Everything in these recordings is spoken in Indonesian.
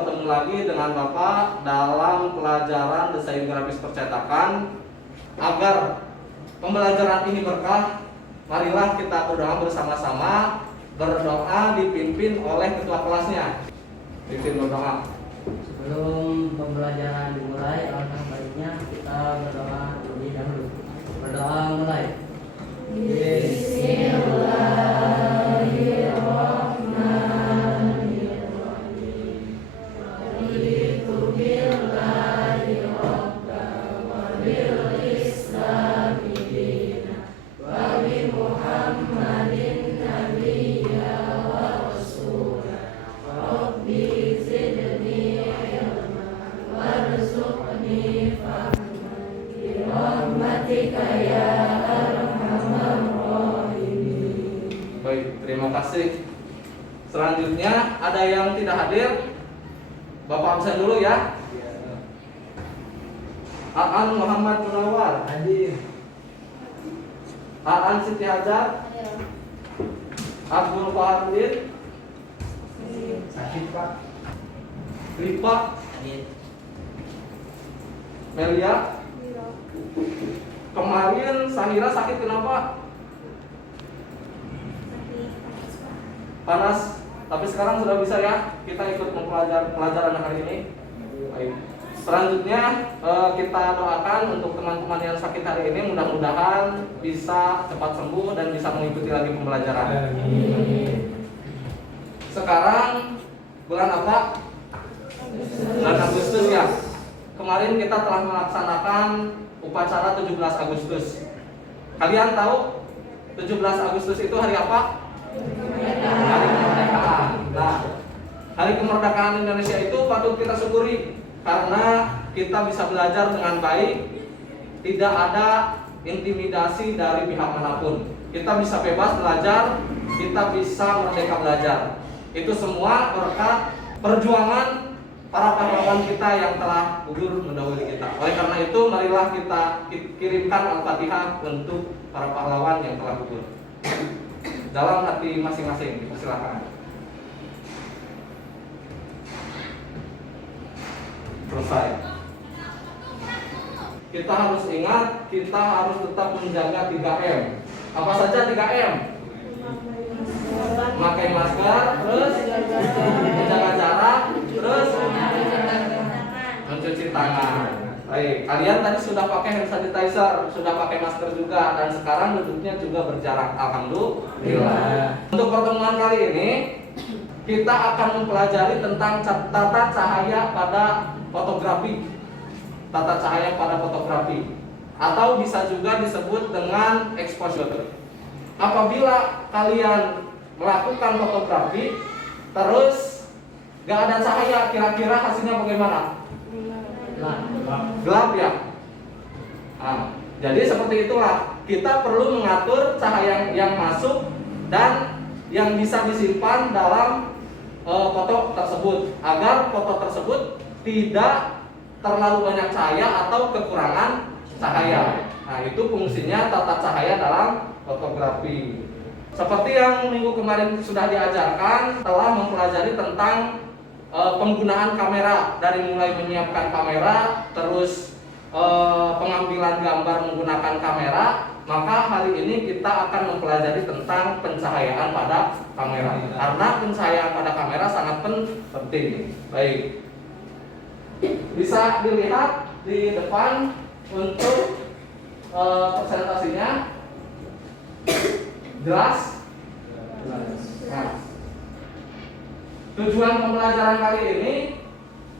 bertemu lagi dengan Bapak dalam pelajaran desain grafis percetakan. Agar pembelajaran ini berkah, marilah kita berdoa bersama-sama. Berdoa dipimpin oleh ketua kelasnya. Pimpin berdoa. Sebelum pembelajaran dimulai, alangkah baiknya kita berdoa terlebih dahulu. Berdoa mulai. Baik, terima kasih. Selanjutnya ada yang tidak hadir? Bapak absen dulu ya. Aan Muhammad Munawar Hadir. Aan Siti Hajar, Abdul Fahdin, Sakit Pak. Lipa, Hadir. Melia. Kemarin Sahira sakit kenapa? Panas. Tapi sekarang sudah bisa ya. Kita ikut mempelajari pelajaran hari ini. Baik. Selanjutnya kita doakan untuk teman-teman yang sakit hari ini, mudah-mudahan bisa cepat sembuh dan bisa mengikuti lagi pembelajaran. Sekarang bulan apa? Bulan Agustus ya. Kemarin kita telah melaksanakan upacara 17 Agustus. Kalian tahu 17 Agustus itu hari apa? Hari kemerdekaan. Nah, hari kemerdekaan Indonesia itu patut kita syukuri karena kita bisa belajar dengan baik, tidak ada intimidasi dari pihak manapun. Kita bisa bebas belajar, kita bisa merdeka belajar. Itu semua berkat perjuangan para pahlawan kita yang telah gugur mendahului kita. Oleh karena itu, marilah kita kirimkan Al-Fatihah untuk para pahlawan yang telah gugur dalam hati masing-masing. Silakan. Selesai. Kita harus ingat, kita harus tetap menjaga 3M. Apa saja 3M? Memakai masker, terus menjaga jarak, terus mencuci tangan. Baik, kalian tadi sudah pakai hand sanitizer, sudah pakai masker juga, dan sekarang duduknya juga berjarak. Alhamdulillah. Untuk pertemuan kali ini, kita akan mempelajari tentang tata cahaya pada fotografi. Tata cahaya pada fotografi, atau bisa juga disebut dengan exposure. Apabila kalian melakukan fotografi, terus gak ada cahaya, kira-kira hasilnya bagaimana? Gelap ya. Nah, jadi seperti itulah, kita perlu mengatur cahaya yang masuk dan yang bisa disimpan dalam foto tersebut, agar foto tersebut tidak terlalu banyak cahaya atau kekurangan cahaya. Nah, itu fungsinya tata cahaya dalam fotografi. Seperti yang minggu kemarin sudah diajarkan, telah mempelajari tentang penggunaan kamera, dari mulai menyiapkan kamera, terus pengambilan gambar menggunakan kamera. Maka hari ini kita akan mempelajari tentang pencahayaan pada kamera, karena pencahayaan pada kamera sangat penting. Baik, bisa dilihat di depan untuk presentasinya. Jelas? Nah, tujuan pembelajaran kali ini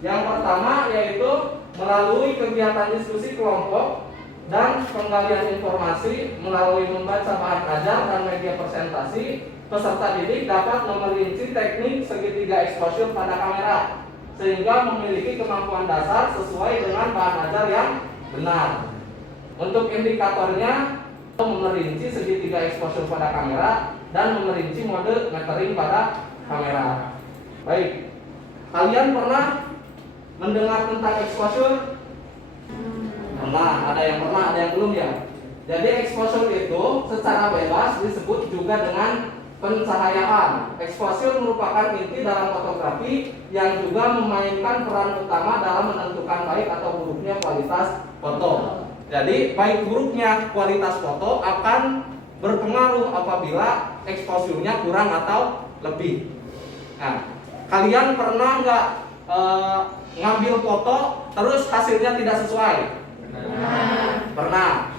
yang pertama yaitu melalui kegiatan diskusi kelompok dan penggalian informasi melalui membaca bahan ajar dan media presentasi, peserta didik dapat memerinci teknik segitiga exposure pada kamera sehingga memiliki kemampuan dasar sesuai dengan bahan ajar yang benar. Untuk indikatornya, memerinci segitiga exposure pada kamera dan memerinci mode metering pada kamera. Baik, kalian pernah mendengar tentang exposure? Pernah, ada yang pernah, ada yang belum ya. Jadi exposure itu secara bebas disebut juga dengan pencahayaan. Exposure merupakan inti dalam fotografi yang juga memainkan peran utama dalam menentukan baik atau buruknya kualitas foto. Jadi baik buruknya kualitas foto akan berpengaruh apabila exposure-nya kurang atau lebih. Nah, kalian pernah nggak ngambil foto terus hasilnya tidak sesuai? Pernah.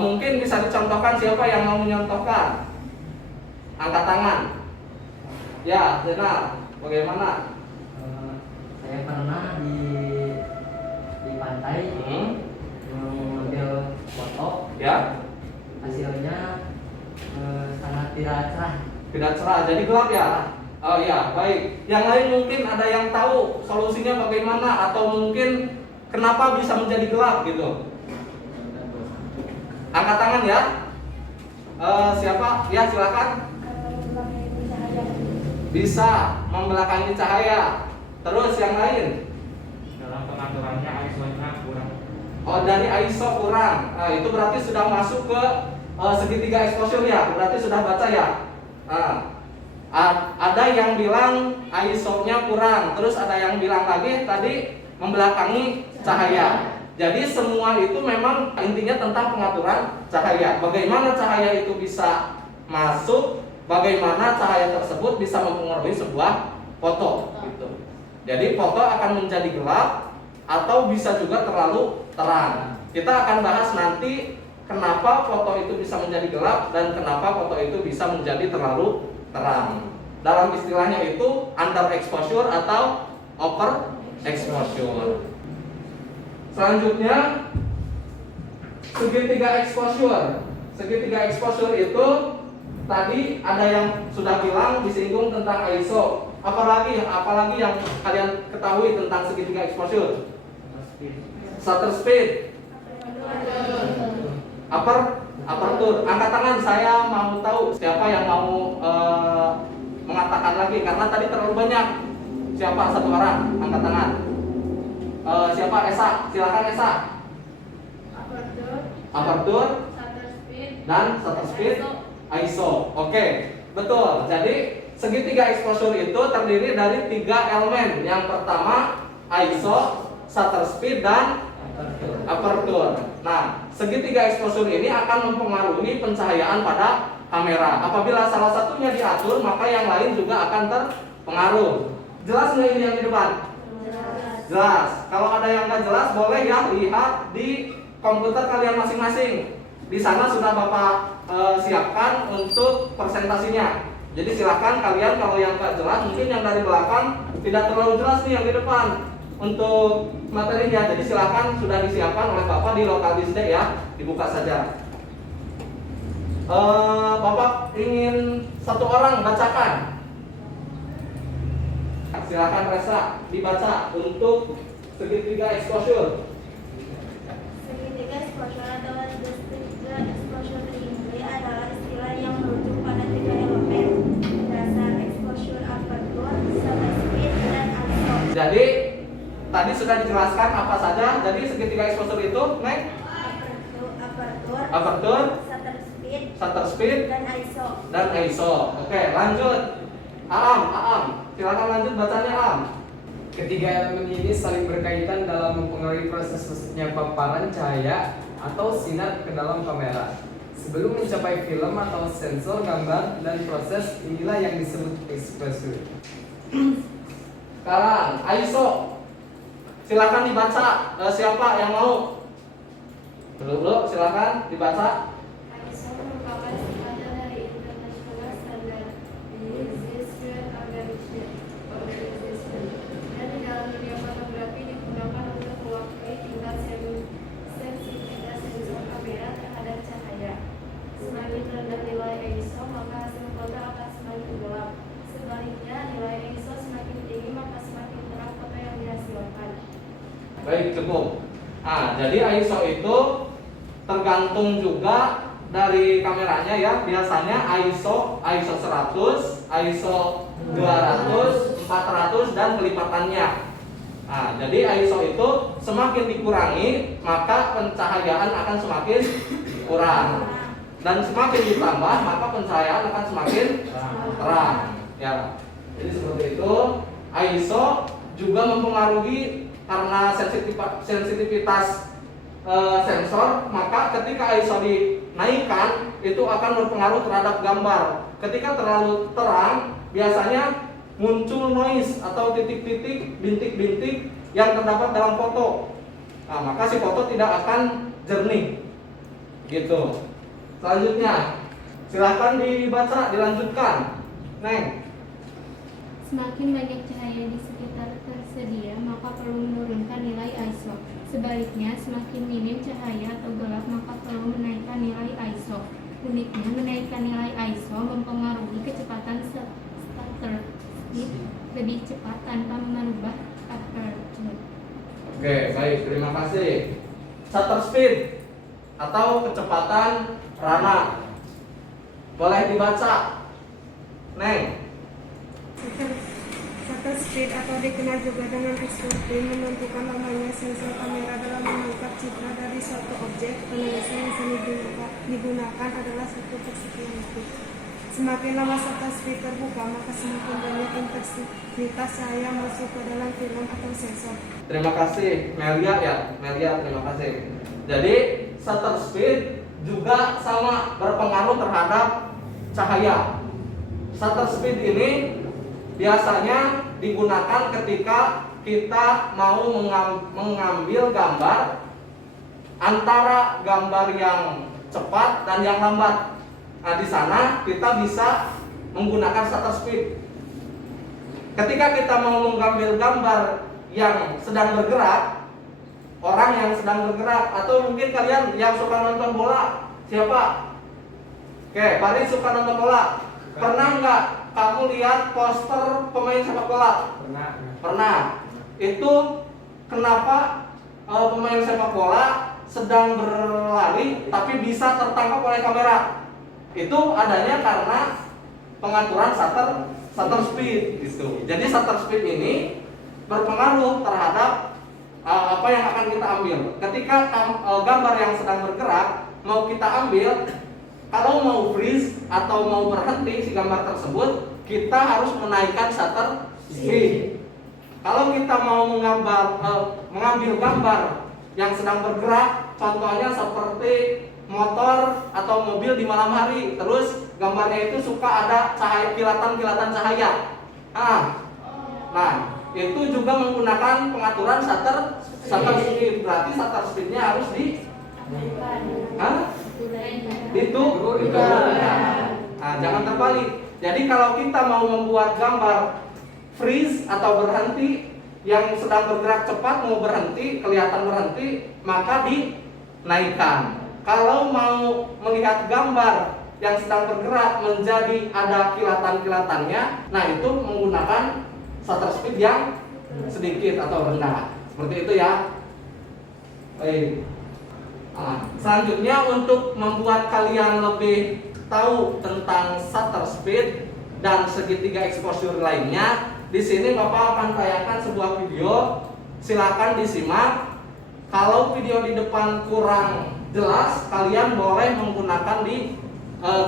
Mungkin bisa dicontohkan, siapa yang mau menyontohkan? Angkat tangan. Ya, Zenar, bagaimana? Saya pernah di pantai mengambil foto, Ya, hasilnya sangat tidak cerah. tidak cerah, jadi gelap ya. Oh ya, baik. Yang lain mungkin ada yang tahu solusinya bagaimana atau mungkin kenapa bisa menjadi gelap gitu. Angkat tangan ya. Siapa? Ya, silakan. Bisa membelakangi cahaya. Terus yang lain? Dalam pengaturannya ISO-nya kurang. Oh, dari ISO kurang. Nah, itu berarti sudah masuk ke segitiga exposure ya. Berarti sudah baca ya. Ada yang bilang ISO-nya kurang. Terus ada yang bilang lagi tadi membelakangi cahaya. Jadi semua itu memang intinya tentang pengaturan cahaya. Bagaimana cahaya itu bisa masuk, bagaimana cahaya tersebut bisa mempengaruhi sebuah foto gitu. Jadi foto akan menjadi gelap atau bisa juga terlalu terang. Kita akan bahas nanti kenapa foto itu bisa menjadi gelap dan kenapa foto itu bisa menjadi terlalu terang. Dalam istilahnya itu under exposure atau over exposure. Selanjutnya segitiga exposure. Segitiga exposure itu tadi ada yang sudah bilang disinggung tentang ISO. Apalagi yang kalian ketahui tentang segitiga exposure? Shutter speed, aperture. Angkat tangan, saya mau tahu siapa yang mau mengatakan lagi karena tadi terlalu banyak. Siapa satu orang? Angkat tangan. Siapa? Esa, silakan Esa. Aperture, dan shutter speed, ISO. Oke, betul. Jadi segitiga exposure itu terdiri dari 3 elemen. Yang pertama ISO, shutter speed, dan aperture. Nah, segitiga exposure ini akan mempengaruhi pencahayaan pada kamera. Apabila salah satunya diatur, maka yang lain juga akan terpengaruh. Jelas nggak ini yang di depan? Jelas. Kalau ada yang nggak jelas, boleh ya lihat di komputer kalian masing-masing. Di sana sudah Bapak siapkan untuk presentasinya. Jadi silakan kalian kalau yang nggak jelas, mungkin yang dari belakang tidak terlalu jelas nih yang di depan untuk materinya. Jadi silakan sudah disiapkan oleh Bapak di lokal display ya, dibuka saja. Bapak ingin satu orang bacakan. Silakan Resa dibaca untuk segitiga exposure. Segitiga exposure atau segitiga exposure tinggi adalah istilah yang merujuk pada 3 elemen dasar exposure: aperture, shutter speed, dan ISO. Jadi tadi sudah dijelaskan apa saja. Jadi segitiga exposure itu, Nek? Aperture, shutter speed, dan ISO. Oke, lanjut. Aam, silakan lanjut bacanya Aam. Ketiga elemen ini saling berkaitan dalam mempengaruhi proses masuknya paparan cahaya atau sinar ke dalam kamera. Sebelum mencapai film atau sensor gambar dan proses inilah yang disebut exposure. Sekarang ISO. Silakan dibaca. Siapa yang mau? Dulu silakan dibaca. ISO merupakan standar dari International Standardization Organization dan di dalam dunia fotografi digunakan untuk mewakili tingkat sensitivitas sensor kamera terhadap cahaya. Semakin rendah nilai ISO, maka hasil foto akan semakin gelap. Sebaliknya, nilai ISO semakin tinggi, maka semakin terang foto yang dihasilkan. Baik, cukup. Jadi ISO itu tergantung juga dari kameranya ya. Biasanya ISO 100, ISO 200, 400 dan kelipatannya. Jadi ISO itu semakin dikurangi maka pencahayaan akan semakin kurang. dan semakin ditambah maka pencahayaan akan semakin terang. Ya, jadi seperti itu. ISO juga mempengaruhi karena sensitivitas sensor, maka ketika ISO dinaikkan itu akan berpengaruh terhadap gambar. Ketika terlalu terang, biasanya muncul noise atau titik-titik, bintik-bintik yang terdapat dalam foto. Nah, maka si foto tidak akan jernih. Gitu. Selanjutnya, silahkan dibaca, dilanjutkan. Neng. Semakin banyak cahaya di sekitar tersedia, maka perlu menurunkan nilai ISO. Sebaliknya, semakin minim cahaya atau gelap, maka perlu menaikkan nilai ISO. Uniknya, menaikkan nilai ISO mempengaruhi kecepatan shutter speed lebih cepat tanpa mengubah aperture. Oke, baik, terima kasih. Shutter speed atau kecepatan rana. Boleh dibaca. Neng. Shutter speed atau dikenal juga dengan exposure menentukan lamanya sensor kamera dalam menangkap citra dari suatu objek. Penulisan yang sering digunakan adalah 1/sekian detik. Semakin lama shutter speed terbuka, maka semakin banyak intensitas cahaya masuk ke dalam film atau sensor. Terima kasih Melia ya, Melia terima kasih. Jadi shutter speed juga sama berpengaruh terhadap cahaya. Shutter speed ini biasanya digunakan ketika kita mau mengambil gambar antara gambar yang cepat dan yang lambat. Nah, di sana kita bisa menggunakan shutter speed. Ketika kita mau mengambil gambar yang sedang bergerak, orang yang sedang bergerak, atau mungkin kalian yang suka nonton bola, siapa? Oke, Farid suka nonton bola. Pernah nggak kamu lihat poster pemain sepak bola? Pernah. Itu kenapa pemain sepak bola sedang berlari tapi bisa tertangkap oleh kamera? Itu adanya karena pengaturan shutter speed gitu. Jadi shutter speed ini berpengaruh terhadap apa yang akan kita ambil. Ketika gambar yang sedang bergerak mau kita ambil, kalau mau freeze atau mau berhenti si gambar tersebut, kita harus menaikkan shutter speed. Kalau kita mau mengambil gambar yang sedang bergerak, contohnya seperti motor atau mobil di malam hari, terus gambarnya itu suka ada cahaya, kilatan cahaya. Nah, itu juga menggunakan pengaturan shutter speed. Berarti shutter speednya harus Nah, jangan terbalik. Jadi kalau kita mau membuat gambar freeze atau berhenti, yang sedang bergerak cepat mau berhenti, kelihatan berhenti, maka dinaikkan. Kalau mau melihat gambar yang sedang bergerak menjadi ada kilatan-kilatannya, nah itu menggunakan shutter speed yang sedikit atau rendah. Seperti itu ya. Baik. Selanjutnya untuk membuat kalian lebih tahu tentang shutter speed dan segitiga exposure lainnya, di sini Bapak akan tayangkan sebuah video. Silakan disimak. Kalau video di depan kurang jelas, kalian boleh menggunakan di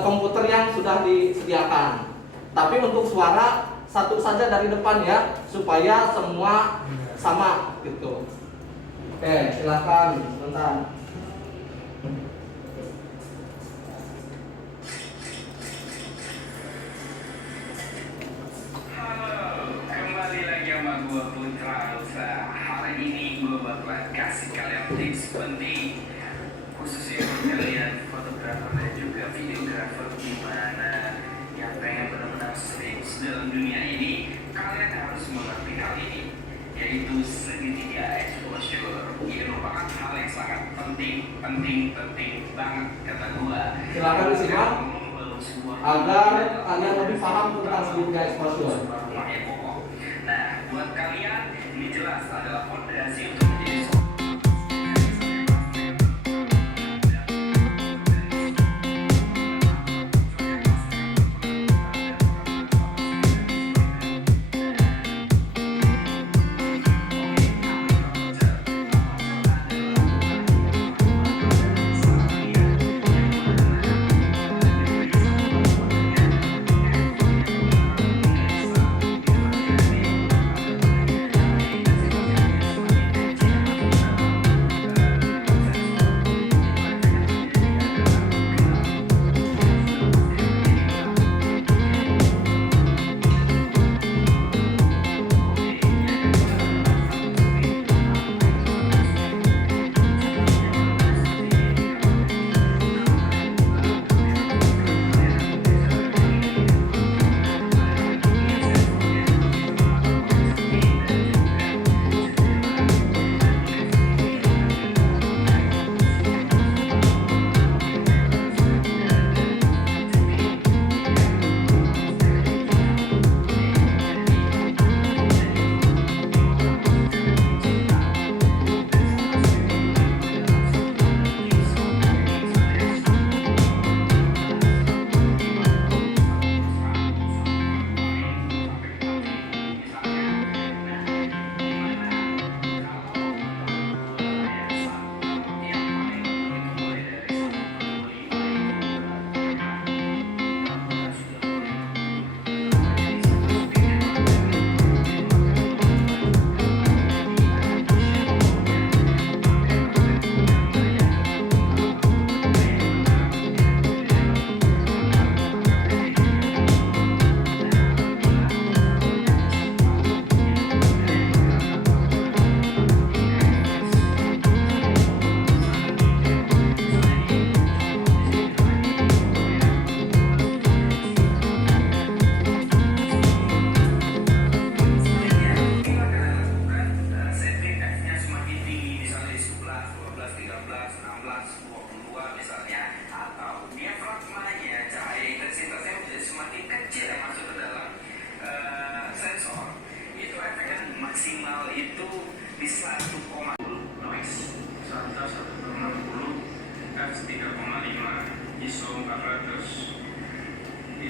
komputer yang sudah disediakan. Tapi untuk suara satu saja dari depan ya, supaya semua sama gitu. Oke, silakan sebentar. Gua Putra Alfa. Hari ini gue bakalan kasih kalian tips penting, khususnya buat kalian fotografer dan juga videografer gimana yang pengen benar-benar serius dalam dunia ini. Kalian harus mengerti hal ini, yaitu segitiga exposure. Ini merupakan hal yang sangat penting banget kata gua. Silakan disimak agar kalian lebih paham tentang segitiga exposure. Nah, buat kalian ini jelas adalah fondasi untuk menjadi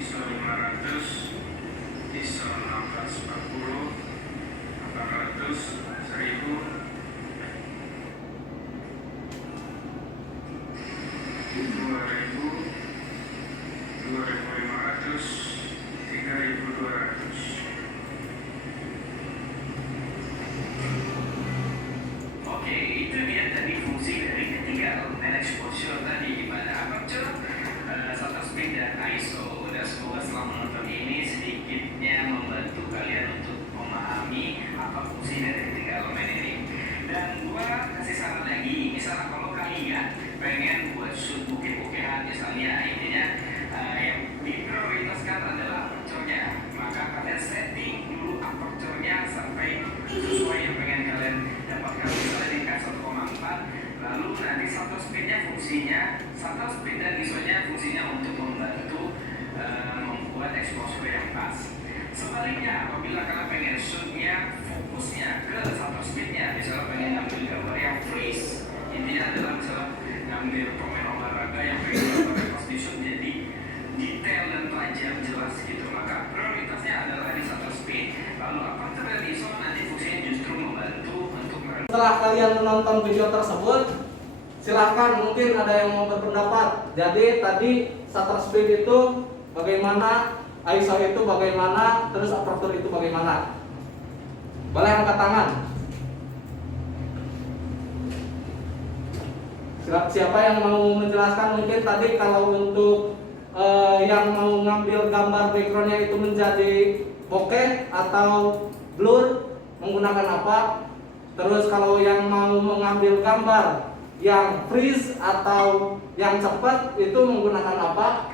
ISO 500, ISO 1640, 800, 1000, 2000, 2500, 3200. Oke, itu dia tadi fungsi dari ketiga elemen exposure tadi, di mana aperture, shutter speed dan ISO. Dan semoga setelah menonton ini sedikitnya membantu kalian untuk memahami apa fungsi dari ketiga elemen ini. Dan gua kasih saran lagi, misalnya kalau kalian pengen buat shoot bukit-bukitan misalnya, intinya yang diprioritaskan adalah aperture-nya, maka kalian setting dulu aperture-nya sampai sesuai yang pengen kalian dapatkan. Misalnya di 1,4, lalu nanti shutter speed-nya fungsinya, shutter speed dan ISO-nya fungsinya untuk membantu membuat exposure yang pas. Sebaliknya, apabila kalian pengen shoot-nya fokusnya ke shutter speed-nya, misalnya pengen ambil gambar yang freeze, intinya adalah misalnya ngambil pemain olahraga yang pengen gambar pas di shoot jadi detail dan tajam jelas gitu, maka prioritasnya adalah di shutter speed. Lalu aperture dan ISO nanti fungsinya justru membantu untuk Setelah kalian menonton video tersebut, silahkan mungkin ada yang mau berpendapat. Jadi tadi shutter speed itu bagaimana, ISO itu bagaimana, terus aperture itu bagaimana. Boleh angkat tangan. Siapa yang mau menjelaskan? Mungkin tadi kalau untuk yang mau ngambil gambar backgroundnya itu menjadi bokeh atau blur menggunakan apa? Terus kalau yang mau mengambil gambar yang freeze atau yang cepat itu menggunakan apa?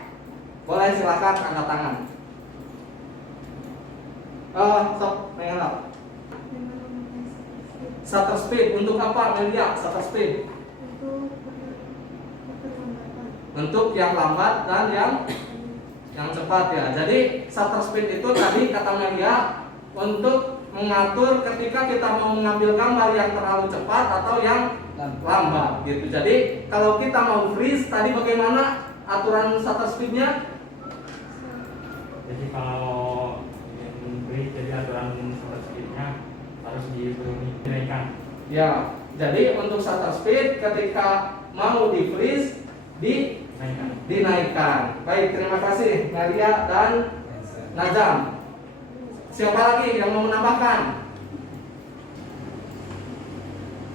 Boleh silakan angkat tangan. Sok, mengelak. Shutter speed untuk apa Melia? Shutter speed untuk yang lambat dan yang cepat ya. Jadi shutter speed itu tadi kata Melia untuk mengatur ketika kita mau mengambil gambar yang terlalu cepat atau yang lambat gitu. Jadi kalau kita mau freeze tadi bagaimana aturan shutter speednya? Jadi kalau yang freeze, jadi aturan shutter speednya harus dinaikkan. Ya, jadi untuk shutter speed ketika mau di freeze dinaikkan. Baik, terima kasih Nadia dan Najam. Siapa lagi yang mau menambahkan?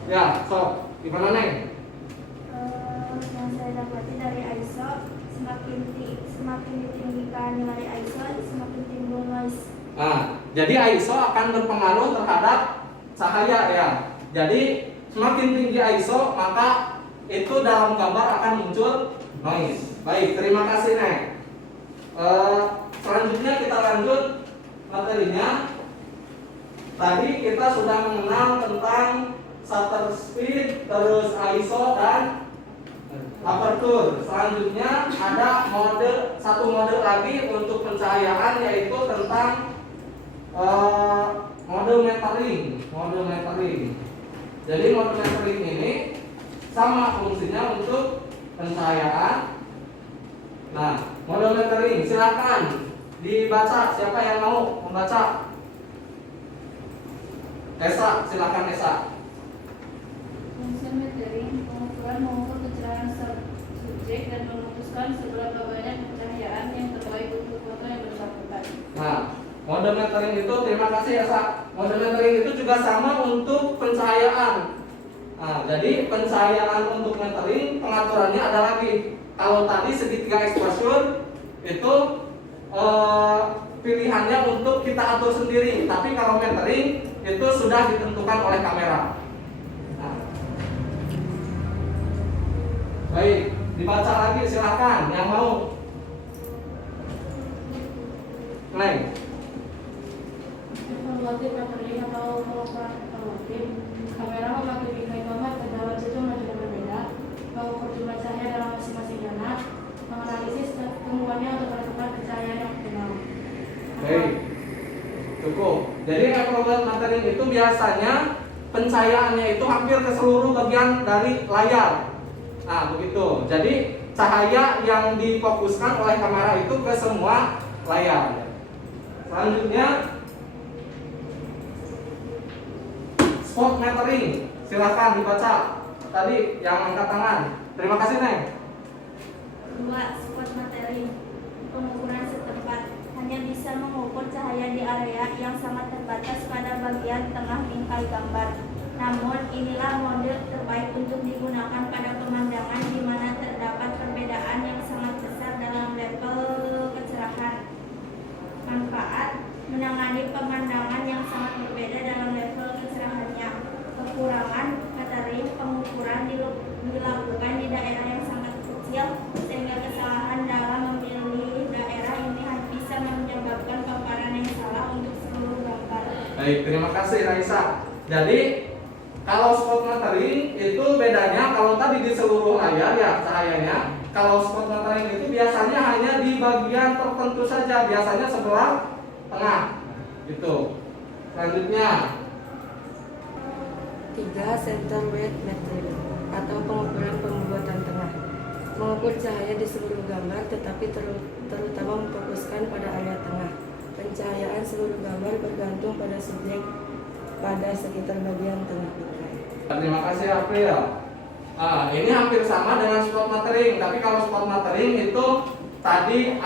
Ya, sok, gimana Neng? Yang saya dapati dari ISO, semakin ditinggikan nilai ISO, semakin timbul noise. Nah, jadi ISO akan berpengaruh terhadap cahaya ya. Jadi semakin tinggi ISO maka itu dalam gambar akan muncul noise. Baik, terima kasih Neng. Selanjutnya kita lanjut materinya. Tadi kita sudah mengenal tentang shutter speed, terus ISO dan aperture. Selanjutnya ada satu mode lagi untuk pencahayaan, yaitu tentang mode metering. Jadi mode metering ini sama fungsinya untuk pencahayaan. Nah, mode metering silakan dibaca. Siapa yang mau membaca? Esa, silakan Esa. Fungsi metering pengukuran mengukur kecerahan subjek dan memutuskan seberapa banyak pencahayaan yang terbaik untuk foto yang bersangkutan. Nah, mode metering itu, terima kasih Esa. Mode metering itu juga sama untuk pencahayaan. Nah, jadi pencahayaan untuk metering pengaturannya ada lagi. Kalau tadi segitiga exposure itu pilihannya untuk kita atur sendiri, tapi kalau metering itu sudah ditentukan oleh kamera. Nah. Baik, dibaca lagi silakan yang mau. Neng. Evaluatif metering atau pengukuran evaluatif, kamera memakai bingkai format ke dalam sejumlah metode berbeda, mengukur jumlah cahaya dalam masing-masing zona, menganalisis temuannya untuk menentukan pencahayaan yang optimal. Baik, cukup. Jadi evaluatif metering itu biasanya pencahayaannya itu hampir ke seluruh bagian dari layar. Nah, begitu. Jadi cahaya yang difokuskan oleh kamera itu ke semua layar. Selanjutnya spot metering, silahkan dibaca tadi yang angkat tangan. Terima kasih Neng. 2. Spot metering. Pengukuran setempat hanya bisa mengukur cahaya di area yang sangat terbatas pada bagian tengah bingkai gambar. Namun, inilah mode terbaik untuk digunakan pada pemandangan di mana terdapat perbedaan yang sangat besar dalam level kecerahan. Manfaat: menangani pemandangan yang sangat berbeda dalam level kecerahannya. Kekurangan: metering pengukuran dilakukan di daerah yang sangat kecil sehingga kesalahan dalam memilih daerah ini bisa menyebabkan paparan yang salah untuk seluruh gambar. Baik, terima kasih Raisa. Jadi kalau spot metering itu bedanya, kalau tadi di seluruh layar ya cahayanya. Kalau spot metering itu biasanya hanya di bagian tertentu saja, biasanya sebelah tengah. Gitu. Selanjutnya 3. Center weight metering atau pengukuran pembuatan tengah. Mengukur cahaya di seluruh gambar tetapi terutama memfokuskan pada area tengah. Pencahayaan seluruh gambar bergantung pada subjek pada sekitar bagian tengah bingkai. terima kasih April. Ini hampir sama dengan spot metering, tapi kalau spot metering itu tadi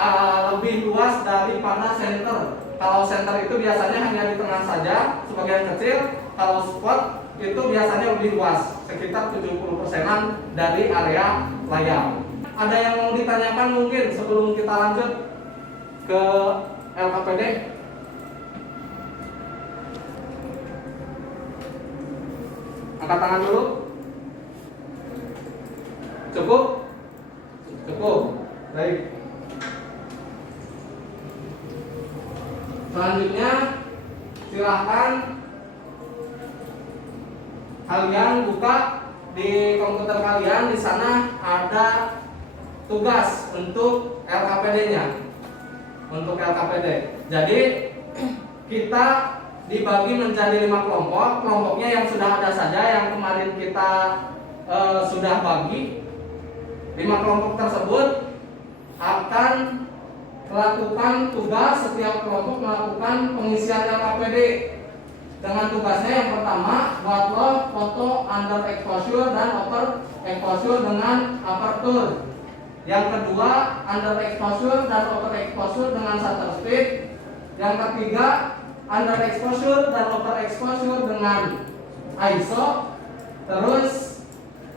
lebih luas daripada center. Kalau center itu biasanya hanya di tengah saja, sebagian kecil. Kalau spot itu biasanya lebih luas, sekitar 70%-an dari area layar. Ada yang mau ditanyakan mungkin sebelum kita lanjut ke LKPD? Angkat tangan dulu. Cukup? Cukup. Baik. Selanjutnya silahkan kalian buka di komputer kalian. Di sana ada tugas untuk LKPD-nya. Untuk LKPD. Jadi kita dibagi menjadi 5 kelompok. Kelompoknya yang sudah ada saja, yang kemarin kita sudah bagi. 5 kelompok tersebut akan melakukan tugas, setiap kelompok melakukan pengisian LKPD dengan tugasnya. Yang pertama, buatlah foto under exposure dan over exposure dengan aperture. Yang kedua, under exposure dan over exposure dengan shutter speed. Yang ketiga, under exposure dan over exposure dengan ISO. Terus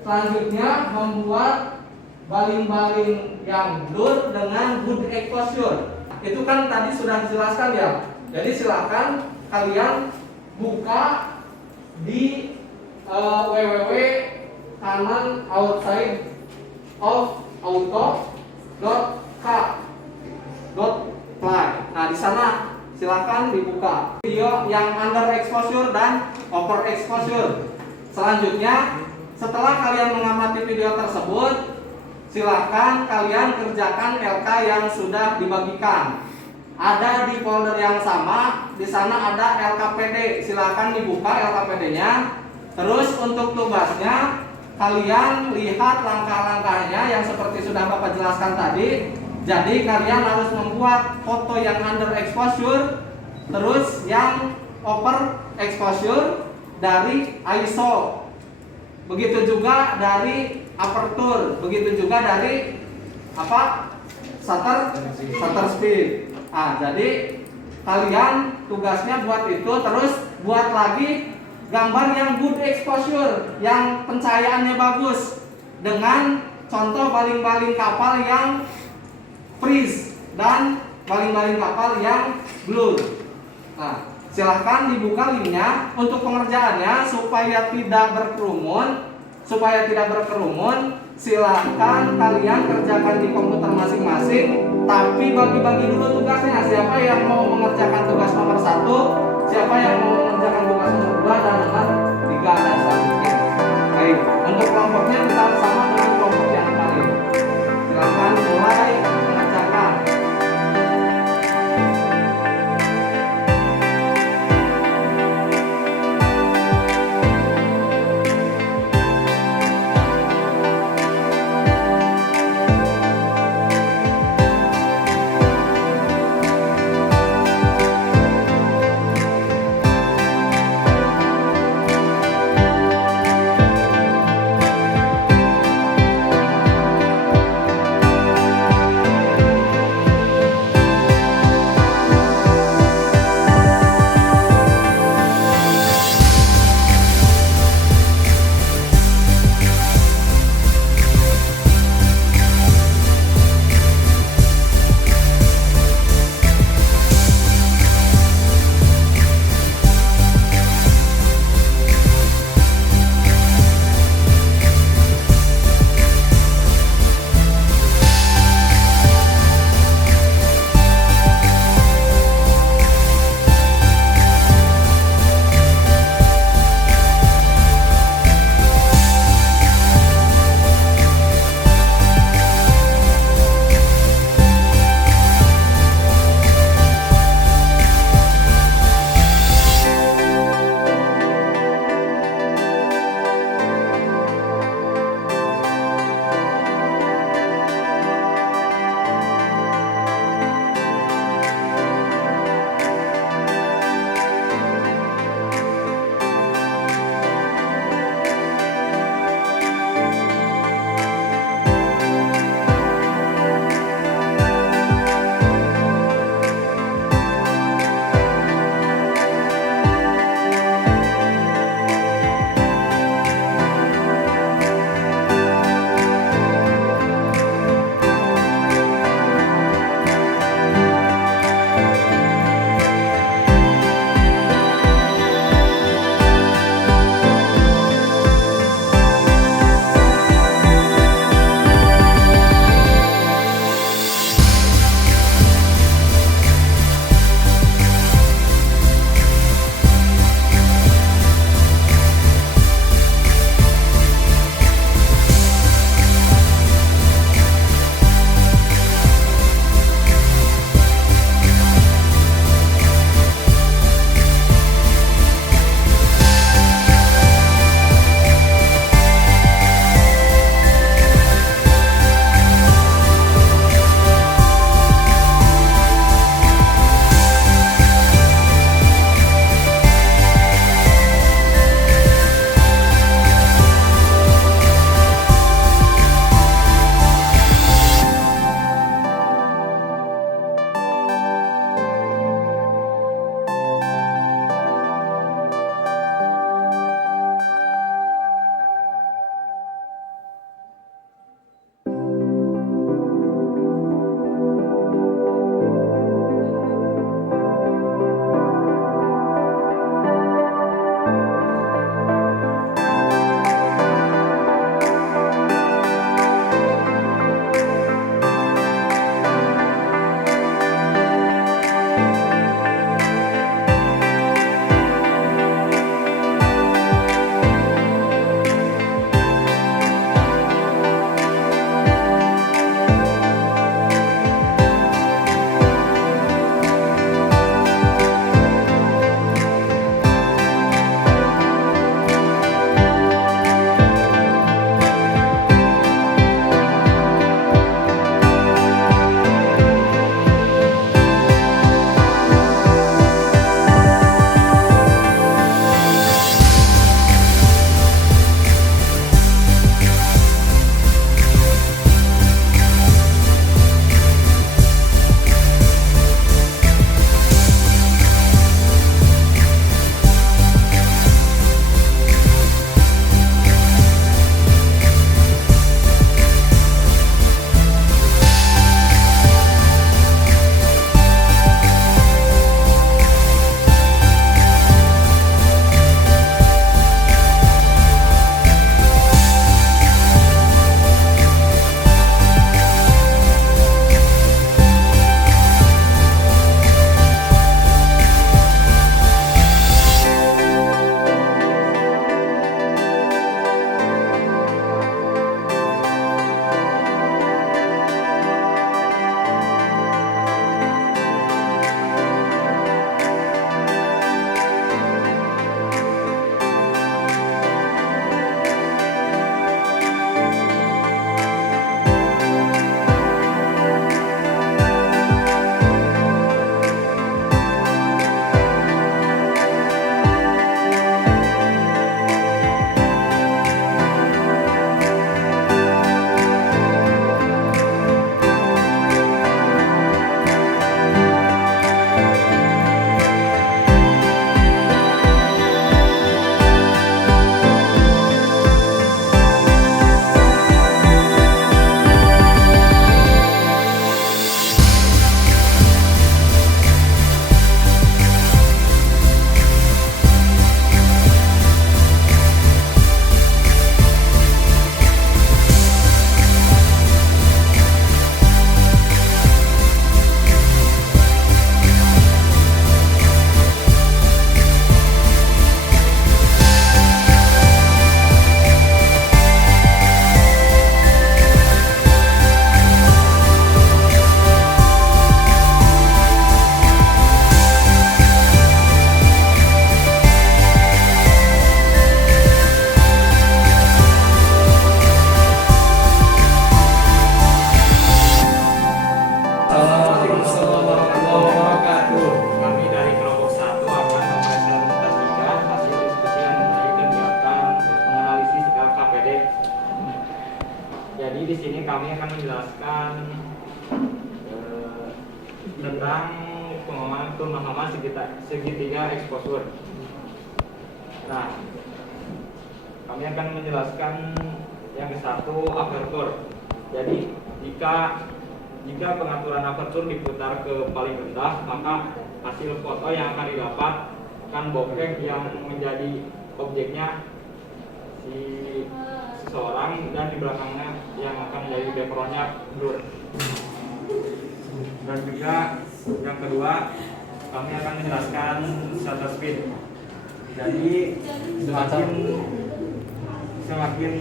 selanjutnya membuat baling-baling yang blur dengan good exposure. Itu kan tadi sudah dijelaskan ya. Jadi silakan kalian buka di www.kanan outside of auto.k.fly. Nah, di sana silakan dibuka video yang under exposure dan over exposure. Selanjutnya, setelah kalian mengamati video tersebut, silakan kalian kerjakan LK yang sudah dibagikan. Ada di folder yang sama, di sana ada LKPD. Silakan dibuka LKPD-nya. Terus untuk tugasnya, kalian lihat langkah-langkahnya yang seperti sudah Bapak jelaskan tadi. Jadi kalian harus membuat foto yang under exposure, terus yang over exposure dari ISO. Begitu juga dari aperture, begitu juga dari shutter speed. Jadi kalian tugasnya buat itu, terus buat lagi gambar yang good exposure, yang pencahayaannya bagus, dengan contoh baling-baling kapal yang freeze dan baling-baling kapal yang blur. Nah, silahkan dibuka linknya. Untuk pengerjaannya supaya tidak berkerumun, silahkan kalian kerjakan di komputer masing-masing, tapi bagi-bagi dulu tugasnya. Siapa yang mau mengerjakan tugas nomor 1, siapa yang mau mengerjakan tugas nomor 2, dan nomor 3 dan selanjutnya. Baik, untuk kelompoknya tetap sama dengan kelompok yang kemarin. Silahkan mulai mengerjakan. tentang pemahaman segitiga exposure. Nah, kami akan menjelaskan yang ke satu, aperture. Jadi jika pengaturan aperture diputar ke paling rendah, maka hasil foto yang akan didapat akan bokeh yang menjadi objeknya si seseorang, dan di belakangnya yang akan menjadi backgroundnya blur. Dan juga yang kedua, kami akan menjelaskan shutter speed. Jadi semakin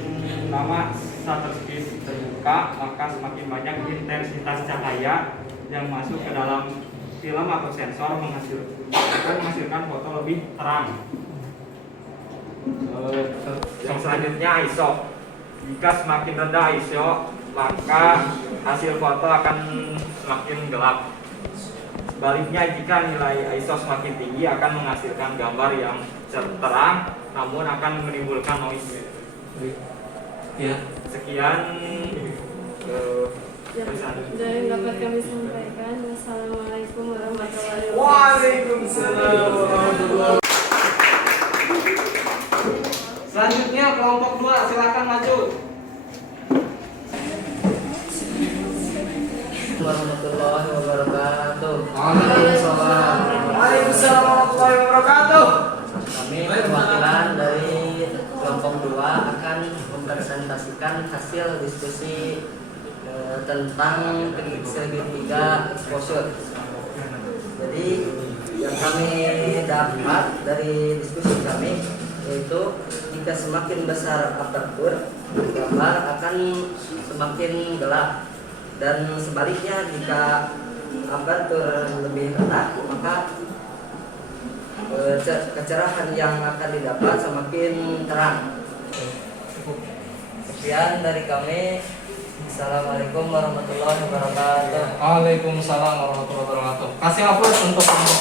lama shutter speed terbuka, maka semakin banyak intensitas cahaya yang masuk ke dalam film atau sensor menghasilkan foto lebih terang. Yang selanjutnya ISO. Jika semakin rendah ISO, maka hasil foto akan semakin gelap. Sebaliknya, jika nilai ISO semakin tinggi akan menghasilkan gambar yang terang, namun akan menimbulkan noise. Ya. Sekian Dari yang dapat kami sampaikan, wassalamualaikum warahmatullahi wabarakatuh. Waalaikumsalam warahmatullahi. Selanjutnya kelompok 2, silakan maju. Warahmatullahi wabarakatuh. Waalaikumsalam. Waalaikumsalam warahmatullahi wabarakatuh. Kami perwakilan dari kelompok 2 akan mempresentasikan hasil diskusi tentang segitiga exposure. Jadi yang kami dapat dari diskusi kami yaitu jika semakin besar aperture, gambar akan semakin gelap, dan sebaliknya jika aperture lebih rendah, maka kecerahan yang akan didapat semakin terang. Sekian dari kami. Assalamualaikum warahmatullahi wabarakatuh. Waalaikumsalam warahmatullahi wabarakatuh. Kasih aplaus untuk kelompok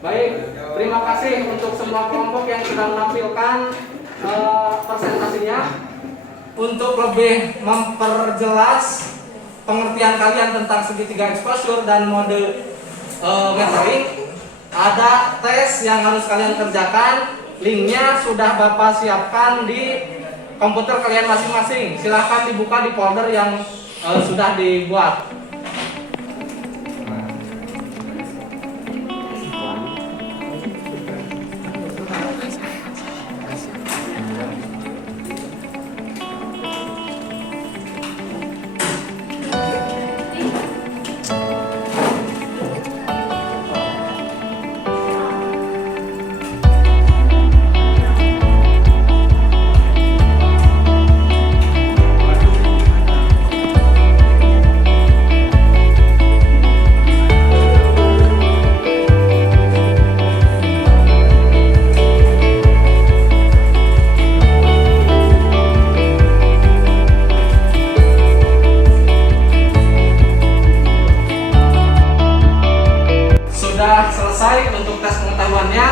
2. Baik, terima kasih untuk semua kelompok yang sudah menampilkan presentasinya. Untuk lebih memperjelas pengertian kalian tentang segitiga exposure dan mode metering, ada tes yang harus kalian kerjakan. Linknya sudah Bapak siapkan di komputer kalian masing-masing. Silahkan dibuka di folder yang sudah dibuat. Sudah selesai untuk tes pengetahuannya.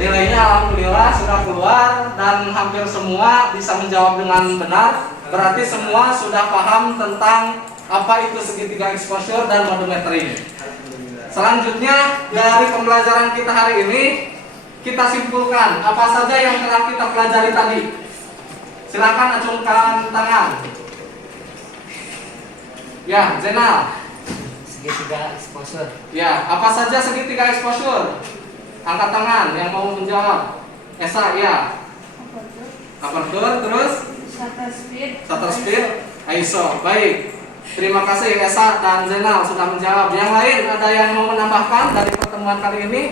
Nilainya alhamdulillah sudah keluar dan hampir semua bisa menjawab dengan benar. Berarti semua sudah paham tentang apa itu segitiga exposure dan mode metering. Selanjutnya dari pembelajaran kita hari ini, kita simpulkan apa saja yang telah kita pelajari tadi. Silakan acungkan tangan. Ya, Zainal. Segitiga exposure. Ya, apa saja segitiga exposure? Angkat tangan yang mau menjawab. Esa, ya. Aperture, terus shutter speed, ISO. Baik. Terima kasih Esa dan Zainal sudah menjawab. Yang lain ada yang mau menambahkan dari pertemuan kali ini?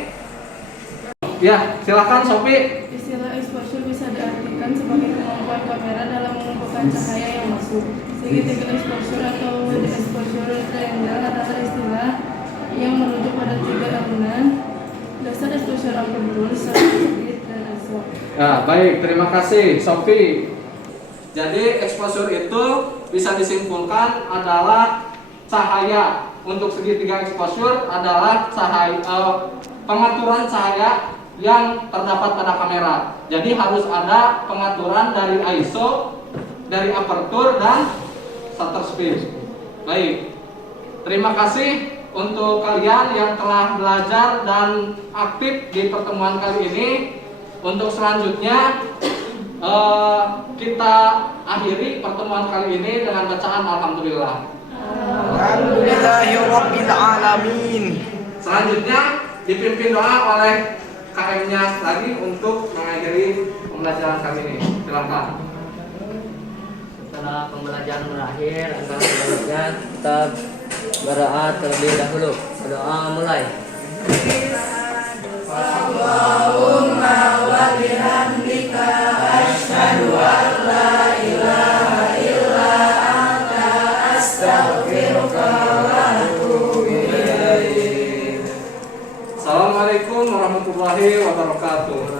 Ya, silakan Sophie. Istilah exposure bisa diartikan sebagai kemampuan kamera dalam mengumpulkan cahaya yang masuk. Segitiga exposure atau exposure triangle adalah istilah yang merujuk pada 3 elemen: dasar exposure, aperture, shutter speed, dan ISO. Ya, baik, terima kasih Sophie. Jadi exposure itu bisa disimpulkan adalah cahaya. Untuk segitiga exposure adalah cahaya pengaturan cahaya yang terdapat pada kamera. Jadi harus ada pengaturan dari ISO, dari aperture dan shutter speed. Baik. Terima kasih untuk kalian yang telah belajar dan aktif di pertemuan kali ini. Untuk selanjutnya kita akhiri pertemuan kali ini dengan bacaan Alhamdulillah. Alhamdulillahirabbil alamin. Selanjutnya dipimpin doa oleh KM-nya lagi untuk mengakhiri pembelajaran kali ini. Silakan. Setelah pembelajaran berakhir, agar selanjutnya kita berdoa terlebih dahulu. Berdoa mulai. Allahumma wa bihamdika asyhadu an la ilaha illa anta astaghfiruka wa atubu ilaik. Assalamualaikum warahmatullahi wabarakatuh.